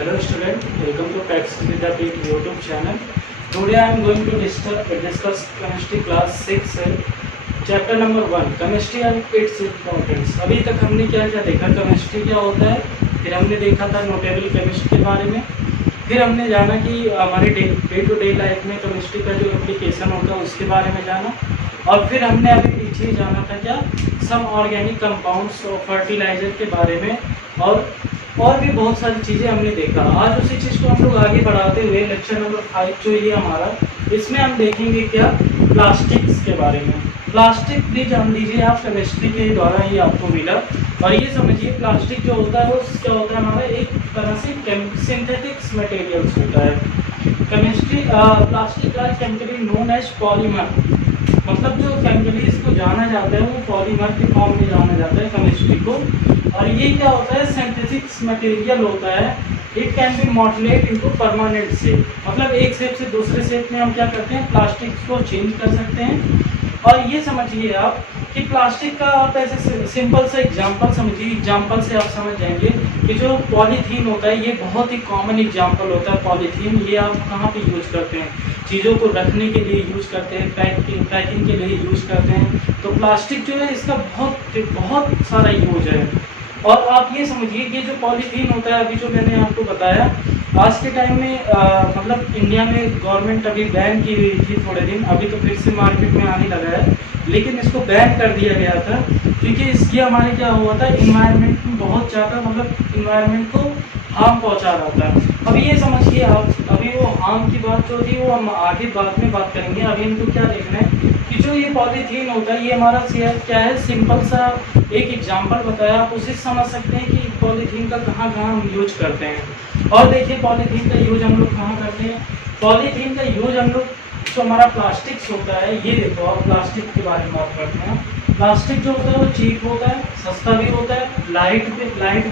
Hello student, welcome to Facts with the Beat YouTube channel. Today I am going to discuss chemistry class 6 chapter number 1 chemistry and its importance. अभी तक हमने क्या क्या देखा, chemistry क्या होता है, फिर हमने देखा था नोटेबल केमिस्ट्री के बारे में, फिर हमने जाना कि हमारे डे टू डे लाइफ में केमिस्ट्री का जो एप्लीकेशन होता है उसके बारे में जाना, और फिर हमने अभी पीछे जाना था क्या सम ऑर्गेनिक कंपाउंड्स और फर्टिलाइजर के बारे में, और भी बहुत सारी चीज़ें हमने देखा। आज उसी चीज़ को हम लोग आगे बढ़ाते हुए लेक्चर नंबर 5 जो ये हमारा, इसमें हम देखेंगे क्या प्लास्टिक्स के बारे में। प्लास्टिक भी जान लीजिए आप, केमिस्ट्री के द्वारा ही आपको मिला। और ये समझिए प्लास्टिक जो होता है वो क्या होता है, हमारा एक तरह से सिंथेटिक्स मटेरियल्स होता है। केमिस्ट्री प्लास्टिक का केमिकली नोन एज पॉलीमर, मतलब जो केमिकली इसको जाना जाता है वो पॉलीमर के फॉर्म में जाना जाता है केमिस्ट्री को। और ये क्या होता है, सिंथेटिक्स मटेरियल होता है। It can be modulate into permanent shape, मतलब एक शेप से दूसरे शेप में हम क्या करते हैं, प्लास्टिक को चेंज कर सकते हैं। और ये समझिए आप कि प्लास्टिक का आप ऐसे सिंपल सा एग्जांपल समझिए, एग्जांपल से आप समझ जाएंगे कि जो पॉलीथीन होता है ये बहुत ही कॉमन एग्जांपल होता है। पॉलीथीन ये आप कहाँ पे यूज करते हैं, चीज़ों को रखने के लिए यूज करते हैं, पैकिंग के लिए यूज करते हैं। तो प्लास्टिक जो है इसका बहुत सारा यूज है। और आप ये समझिए कि जो पॉलीथीन होता है, अभी जो मैंने आपको बताया, आज के टाइम में मतलब इंडिया में गवर्नमेंट अभी बैन की हुई थी थोड़े दिन, अभी तो फिर से मार्केट में आने लगा है, लेकिन इसको बैन कर दिया गया था क्योंकि इससे हमारे क्या हुआ था, इन्वायरमेंट में बहुत ज़्यादा, मतलब इन्वायरमेंट को हार्म पहुंचा रहा था। अभी ये समझिए आप, अभी वो हार्म की बात जो थी वो हम आगे बाद में बात करेंगे। अभी इनको क्या देखना है कि जो ये पॉलीथीन होता है ये हमारा क्या है, सिंपल सा एक एग्जांपल बताया, आप उसे समझ सकते हैं कि पॉलीथीन का कहाँ कहाँ हम यूज करते हैं। और देखिए पॉलीथीन का यूज हम लोग कहाँ करते हैं, पॉलीथीन का यूज हम लोग जो हमारा प्लास्टिक्स होता है, ये देखो आप प्लास्टिक के बारे में बात करते हैं। प्लास्टिक जो होता है वो चीप होता है, सस्ता भी होता है, लाइट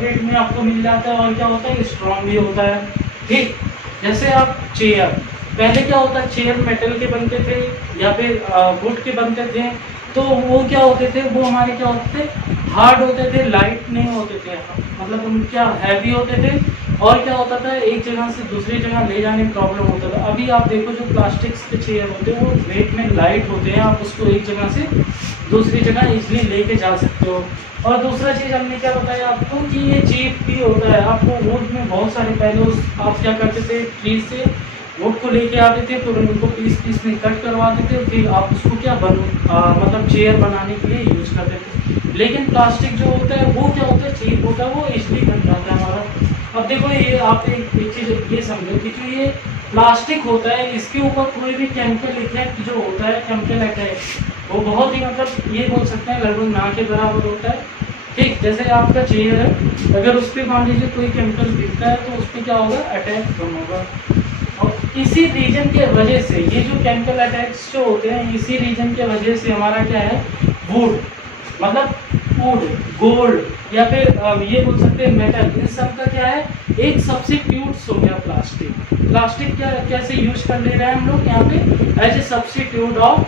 वेट में आपको मिल जाता है, और क्या होता है स्ट्रॉन्ग भी होता है। ठीक, जैसे आप चेयर, पहले क्या होता है, चेयर मेटल के बनते थे या फिर वुड के बनते थे, तो वो क्या होते थे, वो हमारे क्या होते थे, हार्ड होते थे, लाइट नहीं होते थे, मतलब उन क्या हैवी होते थे। और क्या होता था, एक जगह से दूसरी जगह ले जाने में प्रॉब्लम होता था। अभी आप देखो जो प्लास्टिक्स के चेयर होते हैं वो वेट में लाइट होते हैं, आप उसको एक जगह से दूसरी जगह इजीली लेके जा सकते हो। और दूसरा चीज़ हमने क्या बताया आपको कि ये चीप भी होता है। आपको वुड में बहुत सारे पहले आप क्या करते थे, ट्री से वुड को लेके आते थे, फिर उनको पीस में कट करवा देते, फिर आप उसको क्या मतलब चेयर बनाने के लिए यूज करते थे। लेकिन प्लास्टिक जो होता है वो क्या होता है, चीप होता है, वो इजीली बन जाता है हमारा। अब देखो ये आप एक चीज़ ये समझो कि जो ये प्लास्टिक होता है इसके ऊपर कोई भी केमिकल इफेक्ट जो होता है, केमिकल अटैक, वो बहुत ही मतलब ये बोल सकते हैं लगभग ना के बराबर होता है। ठीक, जैसे आपका चेयर है, अगर उस पर मान लीजिए कोई केमिकल गिरता है तो उस पर क्या होगा, अटैक कम होगा। और इसी रीजन के वजह से ये जो केमिकल अटैक्स जो होते हैं, इसी रीजन के वजह से हमारा क्या है, वुड, मतलब वुड, गोल्ड या फिर ये बोल सकते हैं मेटल, इन सब का क्या है, एक सब्स्टिट्यूट्स हो गया प्लास्टिक। प्लास्टिक क्या कैसे यूज कर ले रहे हैं हम लोग यहाँ पे, as a substitute of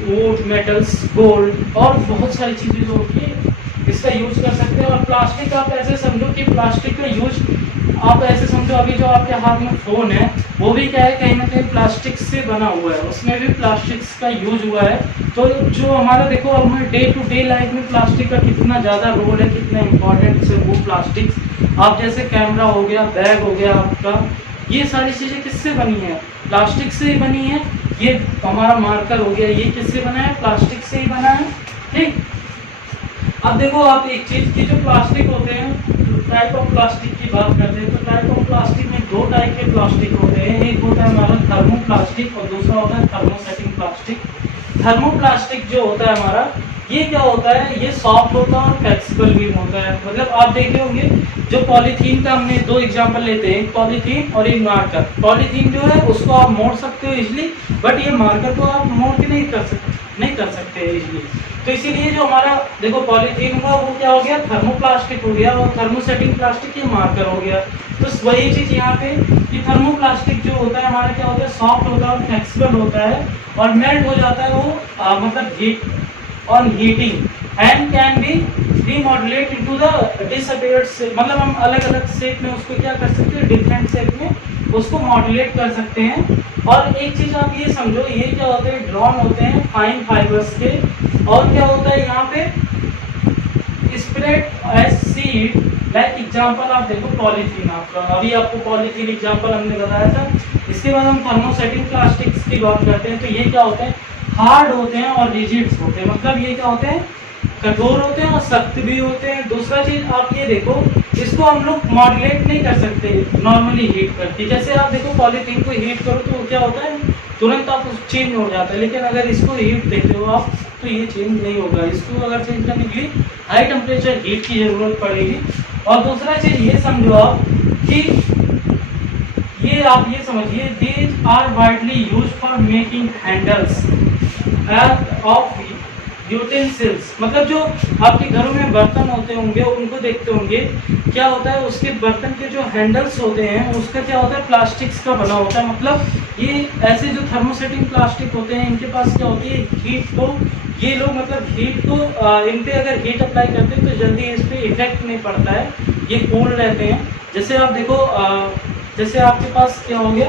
wood, metals, gold और बहुत सारी चीज़ें जो होती है इसका यूज कर सकते हैं। और प्लास्टिक आप ऐसे समझो कि प्लास्टिक का यूज आप ऐसे समझो, अभी जो आपके हाथ में फ़ोन है वो भी क्या है, कहीं ना कहीं प्लास्टिक से बना हुआ है, उसमें भी प्लास्टिक्स का यूज हुआ है। तो जो हमारा देखो हमारे डे टू डे लाइफ में प्लास्टिक का कितना ज़्यादा रोल है, कितना इम्पोर्टेंट है वो प्लास्टिक्स। आप जैसे कैमरा हो गया, बैग हो गया आपका, ये सारी चीज़ें किससे बनी है, प्लास्टिक से ही बनी है। ये हमारा मार्कर हो गया, ये किससे बना है, प्लास्टिक से ही बना है। ठीक, अब देखो आप एक चीज़ की, जो प्लास्टिक होते हैं, टाइप ऑफ प्लास्टिक की बात करते हैं तो टाइप ऑफ प्लास्टिक में दो टाइप के प्लास्टिक होते हैं। एक होता है हमारा थर्मोप्लास्टिक और दूसरा होता है थर्मोसेटिंग प्लास्टिक। थर्मोप्लास्टिक जो होता है हमारा, ये क्या होता है, ये सॉफ्ट होता है और फ्लेक्सिबल भी होता है। मतलब आप देखे होंगे जो पॉलीथीन का, हमने दो एग्जांपल लेते हैं, एक पॉलीथीन और एक मार्कर। पॉलीथीन जो है उसको आप मोड़ सकते हो इजिली, बट ये मार्कर को आप मोड़ के नहीं कर सकते इजिली। तो इसीलिए जो हमारा देखो पॉलीथीन हुआ वो क्या हो गया, थर्मोप्लास्टिक हो गया, और थर्मोसेटिंग प्लास्टिक ये मार्कर हो गया। तो वही चीज़ यहाँ पे कि थर्मोप्लास्टिक जो होता है हमारा क्या होता है, सॉफ्ट होता है और फ्लेक्सिबल होता है और मेल्ट हो जाता है वो मतलब heat on heating and can be remodulate into the disappeared shape, मतलब हम अलग अलग शेप में उसको क्या कर सकते हैं, डिफरेंट शेप में उसको मॉड्यूलेट कर सकते हैं। और एक चीज आप ये समझो, ये क्या होते हैं, ड्रॉन होते हैं फाइन फाइबर्स के, और क्या होता है यहाँ पे spread as seed, like example आप देखो पॉलीथीन, आपका अभी आपको पॉलीथीन एग्जांपल हमने बताया था। इसके बाद हम थर्मोसेटिंग प्लास्टिक्स की बात करते हैं, तो ये क्या होते हैं, हार्ड होते हैं और रिजिड्स होते हैं, मतलब ये क्या होते हैं, कठोर होते हैं और सख्त भी होते हैं। दूसरा चीज आप ये देखो, इसको हम लोग मॉड्यूलेट नहीं कर सकते नॉर्मली हीट करके, जैसे आप देखो पॉलीथीन को हीट करो तो क्या होता है, तुरंत आप चेंज हो जाता है, लेकिन अगर इसको हीट देते हो आप तो ये चेंज नहीं होगा। इसको अगर चेंज करने के लिए हाई टेम्परेचर हीट की जरूरत पड़ेगी। और दूसरा चीज ये समझो आप कि ये आप ये समझिए, these are widely use for making handles of utensils, मतलब जो आपके घरों में बर्तन होते होंगे उनको देखते होंगे, क्या होता है उसके बर्तन के जो हैंडल्स होते हैं उसका क्या होता है, प्लास्टिक्स का बना होता है। मतलब ये ऐसे जो थर्मोसेटिंग प्लास्टिक होते हैं इनके पास क्या होती है, हीट को ये लोग मतलब हीट को इन पे अगर हीट अप्लाई करते हैं तो जल्दी इस पर इफेक्ट नहीं पड़ता है, ये कूल रहते हैं। जैसे आप देखो जैसे आपके पास क्या हो गया,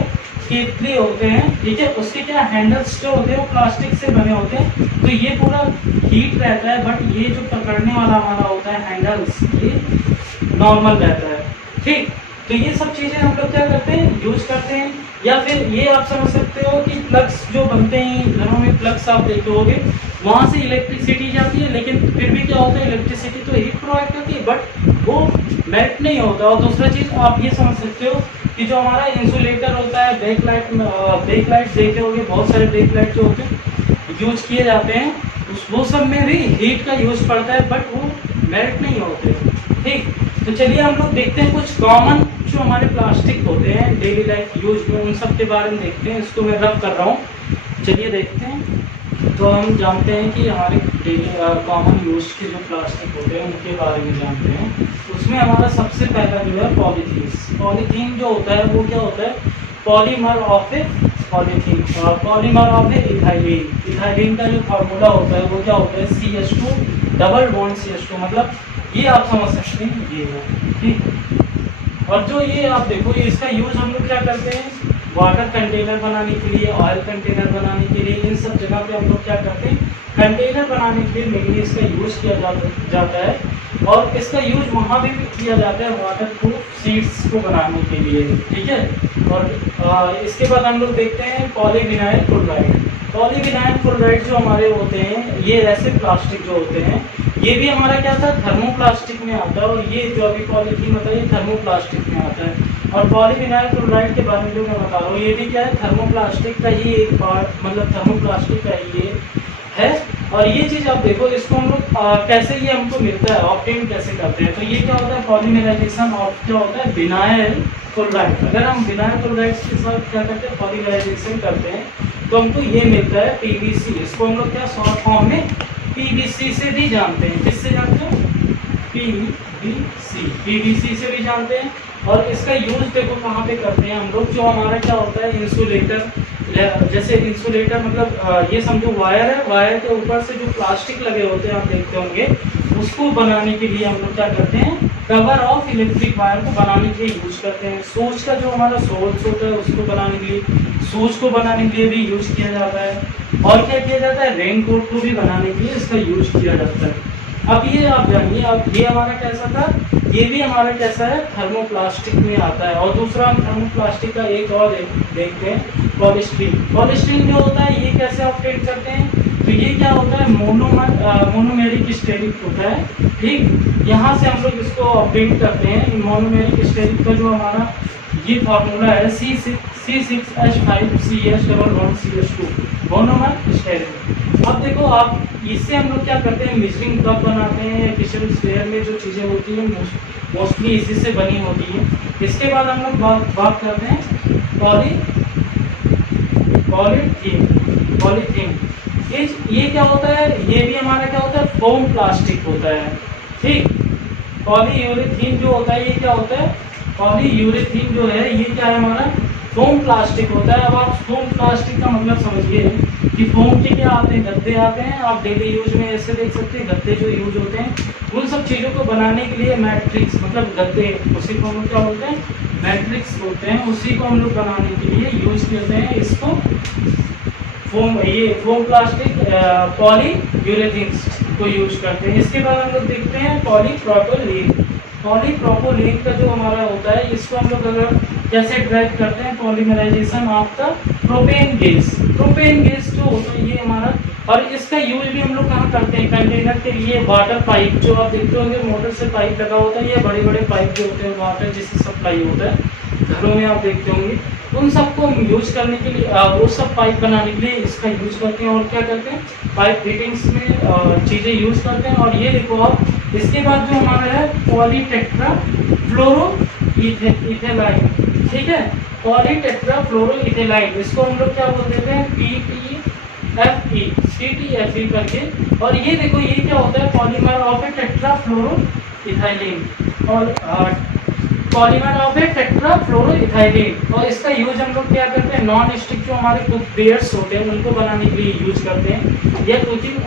केतली होते हैं, ठीक है, उसके क्या हैंडल्स जो होते हैं वो प्लास्टिक से बने होते हैं, तो ये पूरा हीट रहता है, बट ये जो पकड़ने वाला हमारा होता है हैंडल्स, ये नॉर्मल रहता है, ठीक। तो ये सब चीज़ें हम लोग क्या करते हैं, यूज करते हैं। या फिर ये आप समझ सकते हो कि प्लग्स जो बनते हैं घरों में, प्लग्स आप देखते होगे वहाँ से इलेक्ट्रिसिटी जाती है, लेकिन फिर भी क्या होता है, इलेक्ट्रिसिटी तो हीट प्रोवाइड करती है बट वो मेल्ट नहीं होता। और दूसरा चीज़ आप ये समझ सकते हो कि जो हमारा इंसुलेटर होता है, बैक लाइट देखे होंगे, बहुत सारे बैक लाइट जो होते हैं यूज किए जाते हैं, वो सब में भी हीट का यूज पड़ता है बट वो मेल्ट नहीं होते, ठीक। तो चलिए हम लोग देखते हैं कुछ कॉमन जो हमारे प्लास्टिक होते हैं डेली लाइफ यूज में, उन सब के बारे में देखते हैं। इसको मैं रब कर रहा हूँ, चलिए देखते हैं। तो हम जानते हैं कि हमारे डेली कॉमन यूज के जो प्लास्टिक होते हैं उनके बारे में जानते हैं। उसमें हमारा सबसे पहला जो है पॉलीथीन। पॉलीथीन जो होता है वो क्या होता है, polymer of A polythene, polymer of A ethylene. Ethylene का जो फार्मूला होता है वो क्या होता है, CH2 डबल बॉन्ड CH2, मतलब ये आप समझ सकते हैं ये है, ठीक। और जो ये आप देखो, ये इसका यूज हम लोग क्या करते हैं, वाटर कंटेनर बनाने के लिए, ऑयल कंटेनर बनाने के लिए, इन सब जगह पे हम लोग क्या करते हैं, कंटेनर बनाने के लिए मेनली इसका यूज किया जाता है। और इसका यूज वहाँ भी किया जाता है वाटर प्रूफ शीट्स को बनाने के लिए, ठीक है। और इसके बाद हम लोग देखते हैं पॉलीविनाइल क्लोराइड। पॉलीविनाइल क्लोराइड जो हमारे होते हैं, ये ऐसे प्लास्टिक जो होते हैं, ये भी हमारा क्या था, थर्मोप्लास्टिक में आता है, और ये जो अभी पॉलीथीन होता है ये थर्मोप्लास्टिक में आता है। और पॉलीविनाइल क्लोराइड के बारे में जो मैं बता रहा हूँ, ये भी क्या है, थर्मोप्लास्टिक का ही एक पार्ट, मतलब थर्मोप्लास्टिक का ही ये है। और ये चीज़ आप देखो, इसको हम लोग कैसे ये हमको मिलता है, ऑब्टेन कैसे करते हैं, तो ये क्या होता है, पॉलीमराइजेशन ऑफ क्या होता है, विनाइल क्लोराइड। अगर हम विनाइल क्लोराइड के साथ क्या करते हैं, पॉलीमराइजेशन करते हैं, तो हमको ये मिलता है PVC। इसको हम लोग क्या शॉर्ट फॉर्म में PVC से भी जानते हैं। किससे जानते हैं, PVC से भी जानते हैं। और इसका यूज देखो कहाँ पे करते हैं हम लोग, जो हमारा क्या होता है, इंसुलेटर, जैसे इंसुलेटर मतलब ये समझो वायर है, वायर के ऊपर से जो प्लास्टिक लगे होते हैं आप देखते होंगे, उसको बनाने के लिए हम लोग क्या करते हैं, कवर ऑफ इलेक्ट्रिक वायर को बनाने के लिए यूज करते हैं। सूच का जो हमारा सोर्स होता है उसको बनाने के लिए, सूच को बनाने के लिए भी यूज किया जाता है। और क्या किया जाता है, रेन कोट को भी बनाने के लिए इसका यूज किया जाता है। अब ये आप जानिए, अब ये हमारा कैसा था, ये भी हमारा कैसा है, थर्मोप्लास्टिक में आता है। और दूसरा हम थर्मोप्लास्टिक का एक और देखते हैं, पॉलीस्टीरीन। पॉलीस्टीरीन जो होता है ये कैसे ऑपरेट करते हैं, तो ये क्या होता है, मोनोमेरिक स्टेरिक होता है, ठीक। यहाँ से हम लोग इसको ऑपरेट करते हैं। मोनोमेरिक स्टेरिक का जो हमारा ये फार्मूला है C6H5CH double bond CH2, monomer steric. अब देखो आप, इससे हम लोग क्या करते हैं, मेजरिंग कप बनाते हैं, किचन वेयर में जो चीज़ें होती हैं मोस्टली इसी से बनी होती है। इसके बाद हम लोग बात करते हैं पॉलीथीन। ये क्या होता है, ये भी हमारा क्या होता है, फोम प्लास्टिक होता है, ठीक। पॉलीयूरेथीन जो होता है ये क्या होता है, पॉलीयूरेथीन जो है ये क्या है हमारा, फोम प्लास्टिक होता है। अब आप फोम प्लास्टिक का मतलब समझिए कि फोम के क्या आते हैं, गद्दे आते हैं। आप डेली यूज में ऐसे देख सकते हैं गद्दे जो यूज होते हैं उन सब चीज़ों को बनाने के लिए मैट्रिक्स मतलब गद्दे, उसी को हम क्या बोलते हैं, मैट्रिक्स बोलते हैं। उसी को हम लोग बनाने के लिए यूज करते हैं इसको फोम, ये फोम प्लास्टिक पॉलीयूरेथेन्स को यूज करते हैं। इसके बाद हम लोग देखते हैं पॉलीप्रोपिलीन। पॉलीप्रोपिलीन का जो हमारा होता है इसको हम लोग अगर कैसे ड्राइव करते हैं, polymerisation of the propane gas. Propane gas जो होता है ये हमारा, और इसका यूज भी हम लोग कहाँ करते हैं, कंटेनर के लिए। वाटर पाइप जो आप देखते होंगे मोटर से पाइप लगा होता है, ये बड़े बड़े पाइप जो होते हैं वाटर जिससे सप्लाई होता है घरों में आप देखते होंगे, उन सबको यूज करने के लिए वो सब पाइप बनाने के लिए इसका यूज करते हैं। और क्या करते हैं, पाइप फिटिंग्स में चीज़ें यूज करते हैं। और ये देखो आप, इसके बाद जो हमारा है पॉलीटेट्रा फ्लोरो इथेलाइन, ठीक है, पॉलीटेट्रा फ्लोरो इथेलाइन, इसको हम लोग क्या बोल देते हैं, PTFE करके। और ये देखो ये क्या होता है, polymer of a tetra fluoro ethylene और polymer of a tetra fluoro ethylene. और इसका यूज हम लोग क्या करते हैं, नॉन स्टिक जो हमारे कुकवेयर्स होते हैं उनको बनाने के लिए यूज करते हैं, या कुकिंग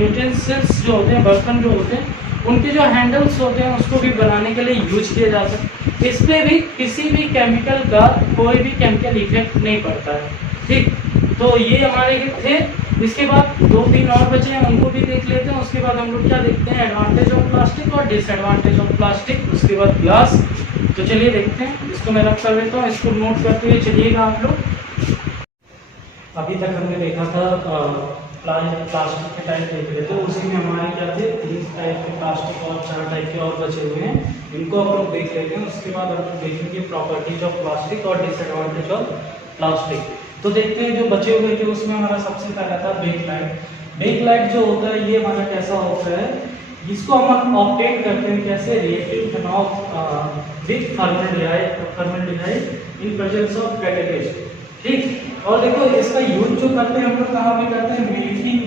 यूटेंसिल्स जो होते हैं, बर्तन जो होते हैं उनके जो हैंडल्स होते हैं उसको भी बनाने के लिए यूज किया जाता है। इस पर भी किसी भी केमिकल का कोई भी केमिकल इफेक्ट नहीं पड़ता है, ठीक। तो ये हमारे थे। इसके बाद 2-3 और बचे हैं, उनको भी देख लेते हैं। उसके बाद हम लोग क्या देखते हैं, एडवांटेज ऑफ प्लास्टिक और डिसएडवांटेज ऑफ प्लास्टिक, उसके बाद ग्लास। तो चलिए देखते हैं, इसको मैं रख कर देता हूँ, इसको नोट करते हुए चलिएगा आप लोग। अभी तक हमने देखा था प्लास्टिक के टाइप देख रहे थे, उसी में हमारे क्या थे 3 टाइप के प्लास्टिक और 4 टाइप के और बचे हुए हैं, इनको हम लोग देख लेते हैं। उसके बाद हम लोग देखेंगे प्रॉपर्टीज ऑफ प्लास्टिक और डिसएडवांटेज ऑफ प्लास्टिक। तो देखते हैं जो बचे हुए थे उसमें हमारा सबसे पहला था बेकलाइट। बेकलाइट जो होता है ये हमारा कैसा होता है, जिसको हम ऑब्टेन करते हैं कैसे, reactive phenol with formaldehyde in presence of catalyst, ठीक। और देखो इसका यूज जो करते हैं हम लोग कहाँ पे करते हैं, मिल्किंग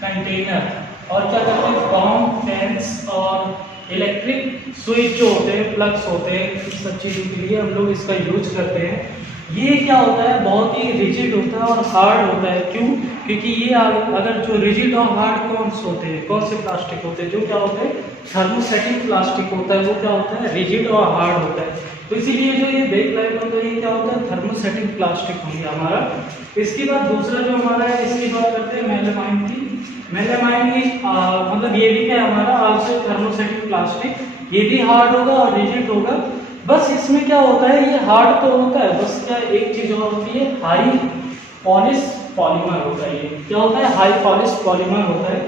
कंटेनर, और क्या करते हैं, पंप, फैंस और इलेक्ट्रिक स्विच जो होते हैं, प्लग्स होते हैं, इस सब चीज़ों के लिए हम लोग इसका यूज करते हैं। ये क्या होता है, बहुत ही रिजिड होता है और हार्ड होता है। क्यों? क्योंकि ये अगर जो रिजिड और हार्ड कौन से होते हैं, कौन से प्लास्टिक होते हैं, जो क्या होते हैं थर्मोसेटिक प्लास्टिक होता है, वो क्या होता है रिजिड और हार्ड होता है। तो इसीलिए जो ये बेकलाइट होता है ये क्या होता है थर्मोसेटिक प्लास्टिक हो गया हमारा। इसके बाद दूसरा जो हमारा है, इसकी बात करते हैं मेलामाइन की। मेलामाइन की मतलब ये भी क्या हमारा आल्सो थर्मोसेटिक प्लास्टिक, ये भी हार्ड होगा और रिजिड होगा। बस इसमें क्या होता है, ये हार्ड तो होता है, बस क्या एक चीज और होती है, हाई पॉलिश पॉलीमर होता है। ये क्या होता है, हाई पॉलिश पॉलीमर होता है।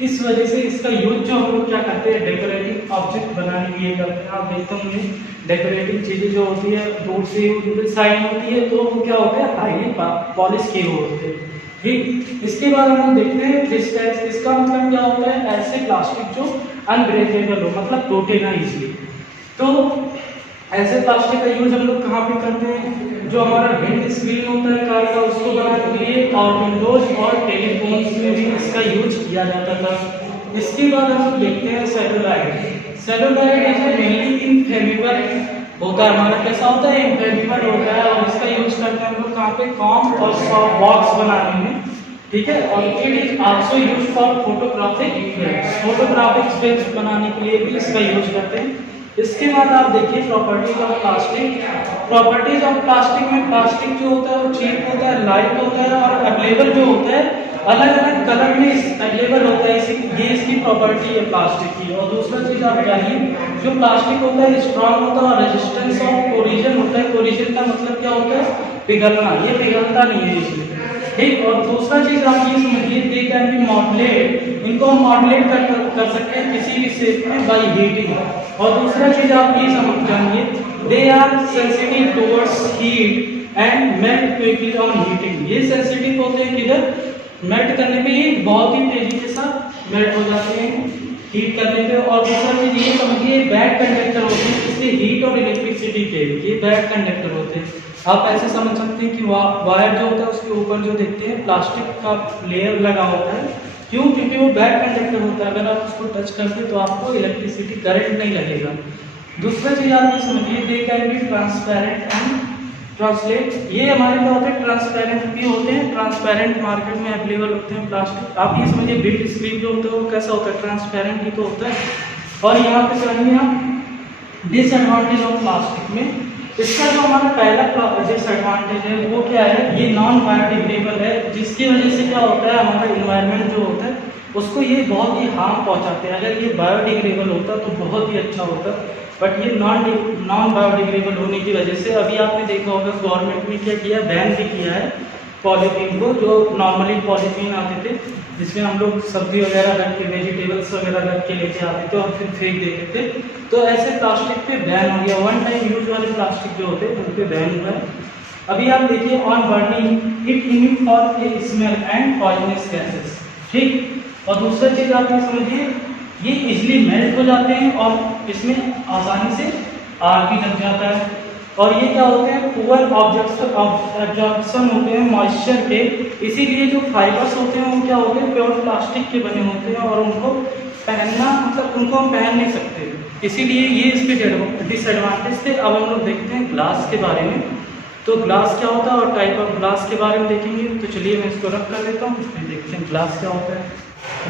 इस वजह से इसका यूज जो हम लोग क्या करते हैं, डेकोरेटिव ऑब्जेक्ट बनाने के लिए करते हैं। आप देखते होंगे डेकोरेटिव चीजें जो होती है दूर से साइन होती है, तो वो क्या होते हैं हाईली पॉलिश किए हुए होते हैं, ठीक। इसके बाद हम लोग देखते हैं डिस्टेंस। इसका मतलब क्या होता है, ऐसे प्लास्टिक जो अनब्रेकेबल हो, मतलब टूटे ना इजीली। तो ऐसे प्लास्टिक का यूज हम लोग कहाँ पे करते हैं, जो हमारा विंड स्क्रीन होता है कार का, उसको बनाने के लिए, और विंडोज और टेलीफोन्स में भी इसका यूज किया जाता था। इसके बाद हम लोग देखते हैं सेलुलाइड। सेलुलाइड मेनली इनफ्लेमेबल होता है, हमारा कैसा होता है, इनफ्लेमेबल होता है। और इसका यूज करते हैं हम लोग कहाँ पे, कॉम्प और सॉफ्ट बॉक्स बनाने में, ठीक है। और it is also use for photographic film बनाने के लिए भी इसका यूज करते हैं। इसके बाद आप देखिए properties of plastic. Properties of plastic में प्लास्टिक जो होता है वो चीप होता है, लाइट होता है, और अवेलेबल जो होता है अलग अलग कलर में अवेलेबल होता है। ये इसकी प्रॉपर्टी है प्लास्टिक की। और दूसरा चीज आप जानिए, जो प्लास्टिक होता है स्ट्रॉन्ग होता है और रेजिस्टेंस ऑफ कोरिजन होता है। कोरिजन का मतलब क्या होता है, पिघलना, ये पिघलता नहीं है इसमें, ठीक। और दूसरा चीज आप ये समझिए, दे कैन बी मॉडुलेट, इनको हम मॉडुलेट कर सकते हैं किसी भी शेप में बाय हीटिंग। और दूसरा चीज आप ये समझ जानिए, they are sensitive towards heat and melt quickly on heating. ये सेंसिटिव होते हैं किधर, मेल्ट करने पे, ये बहुत ही तेजी के साथ मेल्ट हो जाते हैं हीट करने पे। और दूसरा चीज ये समझिए, बैड कंडक्टर होते हैं, इसलिए हीट और इलेक्ट्रिसिटी के ये बैड कंडक्टर होते हैं। आप ऐसे समझ सकते हैं कि वायर जो होता है उसके ऊपर जो देखते हैं प्लास्टिक का लेयर लगा होता है। क्यों? क्योंकि वो बैड कंडक्टर होता है, अगर आप उसको टच करते हैं तो आपको इलेक्ट्रिसिटी करंट नहीं लगेगा। दूसरा चीज आप ये समझिए, they can be transparent and translate, ये हमारे क्या होते हैं, ट्रांसपेरेंट भी होते हैं, ट्रांसपेरेंट मार्केट में अवेलेबल होते हैं प्लास्टिक। आप ये समझिए बिल्ट स्क्रीन जो होता है वो कैसा होता है, ट्रांसपेरेंट ही तो होता है। और यहाँ पे करेंगे हम डिसएडवांटेज ऑफ प्लास्टिक में, इसका जो हमारा पहला डिसएडवांटेज है वो क्या है, ये नॉन बायोडिग्रेडेबल है, जिसकी वजह से क्या होता है हमारा इन्वायरमेंट जो होता है उसको ये बहुत ही हार्म पहुंचाते हैं। अगर ये बायोडिग्रेडेबल होता तो बहुत ही अच्छा होता, बट ये नॉन बायोडिग्रेडेबल होने की वजह से अभी आपने देखा होगा गवर्नमेंट ने क्या किया, बैन भी किया है पॉलीथीन को। जो नॉर्मली पॉलीथीन आते थे जिसमें हम लोग सब्जी वगैरह रख के, वेजिटेबल्स वगैरह रख के लेके आते थे और फिर फेंक देते थे, तो ऐसे प्लास्टिक पे बैन हो गया। वन टाइम यूज वाले प्लास्टिक जो होते हैं उन पर बैन हुआ है। अभी आप देखिए on burning it emit for a smell and poisonous gases, ठीक। और दूसरा चीज़ आप ये समझिए, ये इजिली मेल्ट हो जाते हैं और इसमें आसानी से आग भी लग जाता है। और ये क्या होते हैं, पुअर एब्जॉर्प्शन होते हैं मॉइस्चर के, इसीलिए जो फाइबर्स होते हैं वो क्या होते हैं, प्योर प्लास्टिक के बने होते हैं और उनको पहनना, मतलब उनको हम पहन नहीं सकते, इसीलिए ये इसके डिसएडवांटेज थे। अब हम लोग देखते हैं ग्लास के बारे में। तो ग्लास क्या होता है और टाइप ऑफ ग्लास के बारे में देखेंगे। तो चलिए मैं इसको रख कर देता हूँ, फिर देखते हैं ग्लास क्या होता है।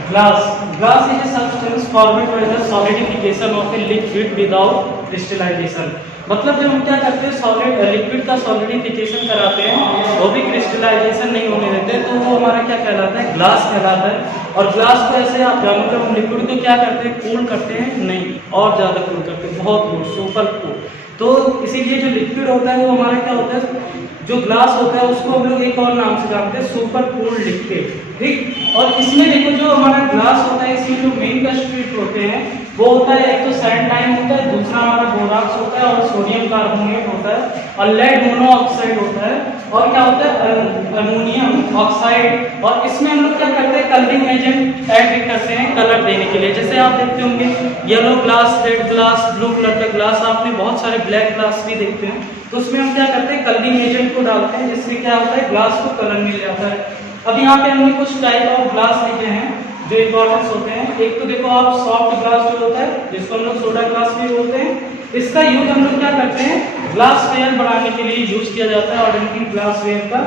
Glass is a substance formed by the solidification of a liquid without crystallization। मतलब जब हम क्या करते हैं, सॉलिड लिक्विड का सॉलिडिफिकेशन कराते हैं, वो भी क्रिस्टलाइजेशन नहीं होने देते, तो वो हमारा क्या कहलाता है, ग्लास कहलाता है। और ग्लास को ऐसे आप जानो कि हम लिक्विड को क्या करते हैं, कूल करते हैं, नहीं और ज़्यादा कूल करते हैं, बहुत कूल, सुपर कूल। तो इसीलिए जो लिक्विड होता है वो हमारा क्या होता है, जो ग्लास होता है उसको हम लोग एक और नाम से जानते हैं, सुपर कूल्ड लिक्विड, ठीक। और इसमें देखो जो हमारा ग्लास होता है, इसमें जो मेन कंस्टिट्यूएंट होते हैं वो होता है, एक तो सैंटाइन होता है, दूसरा हमारा बोराक्स होता है और सोडियम कार्बोनेट होता है और लेड मोनोऑक्साइड होता है और क्या होता है, अमोनियम ऑक्साइड। और इसमें हम लोग क्या करते हैं, कलरिंग एजेंट ऐड करते हैं कलर देने के लिए। जैसे आप देखते होंगे yellow glass, red glass, blue colour का ग्लास, आपने बहुत सारे ब्लैक ग्लास भी देखते हैं, तो उसमें हम क्या करते हैं, कलरिंग एजेंट को डालते हैं, जिससे क्या होता है, ग्लास को कलर मिल जाता है। अब यहाँ पे हमने कुछ टाइप ऑफ ग्लास लिखे हैं जो इंपॉर्टेंस होते हैं। एक तो देखो आप सॉफ्ट ग्लास जो होता है, जिसको हम लोग सोडा ग्लास भी बोलते हैं, इसका यूज हम लोग क्या करते हैं, ग्लास वेयर बनाने के लिए यूज किया जाता है, और ड्रिंकिंग ग्लास वेयर का।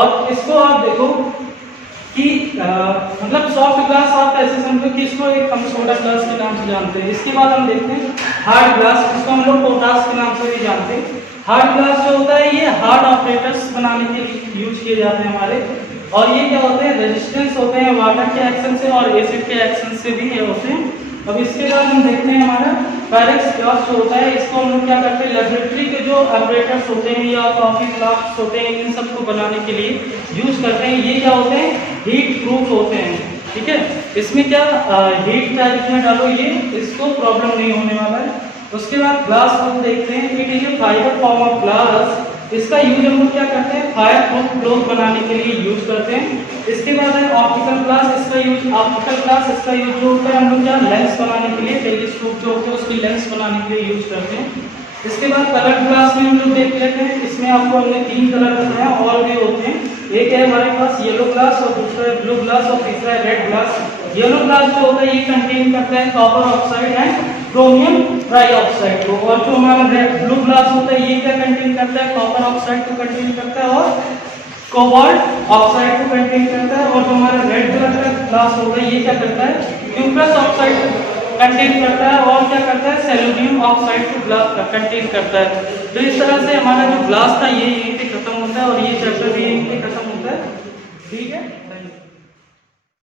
और इसको आप देखो कि मतलब सॉफ्ट ग्लास आप ऐसे समझो कि इसको एक हम सोडा ग्लास के नाम से जानते हैं। इसके बाद हम देखते हैं हार्ड ग्लास, इसको हम लोग पोटास के नाम से भी जानते हैं। हार्ड ग्लास जो होता है ये हार्ड ऑपरेटर्स बनाने के लिए यूज किए जाते हैं हमारे, और ये क्या होते हैं, रेजिस्टेंस होते हैं वाटर के एक्शन से और एसिड के एक्शन से भी ये होते हैं। अब इसके बाद हम देखते हैं हमारा पैरेक्स ग्लास जो होता है, इसको हम लोग क्या करते हैं, लेबोरेटरी के जो ऑपरेटर्स होते हैं या कॉफी ग्लास होते हैं, इन सबको बनाने के लिए यूज करते हैं। ये क्या होते हैं, हीट प्रूफ होते हैं, ठीक है। इसमें क्या हीट चार्ज में डालो ये, इसको प्रॉब्लम नहीं होने वाला है। उसके बाद ग्लास हम देखते हैं, it is a fibre form of glass, इसका यूज हम लोग क्या करते हैं, फायर प्रूफ क्लॉथ बनाने के लिए यूज करते हैं। इसके बाद है ऑप्टिकल ग्लास, इसका यूज ऑप्टिकल ग्लास इसका यूज जो होता है हम लोग क्या, लेंस बनाने के लिए, टेलीस्कोप जो होते हैं उसकी लेंस बनाने के लिए यूज करते हैं। इसके बाद कलर ग्लास में हम लोग देख लेते हैं, इसमें आपको हमने 3 कलर बताया और भी होते हैं। एक है हमारे पास येलो ग्लास और दूसरा है ब्लू ग्लास और तीसरा है रेड ग्लास। येलो ग्लास जो होता है ये कंटेन करता है copper oxide and chromium trioxide को, और जो हमारा ब्लू ग्लास होता है ये क्या कंटेन करता है, कॉपर ऑक्साइड को कंटेन करता है और कोबाल्ट ऑक्साइड को कंटेन करता है। और जो हमारा रेड कलर का ग्लास होता है ये क्या करता है, क्यूप्रस ऑक्साइड कंटेन करता है और क्या करता है, सेलेनियम ऑक्साइड को कंटेन करता है। तो इस तरह से हमारा जो ग्लास था ये यहीं पे खत्म होता है और ये चैप्टर भी यहीं पे खत्म होता है।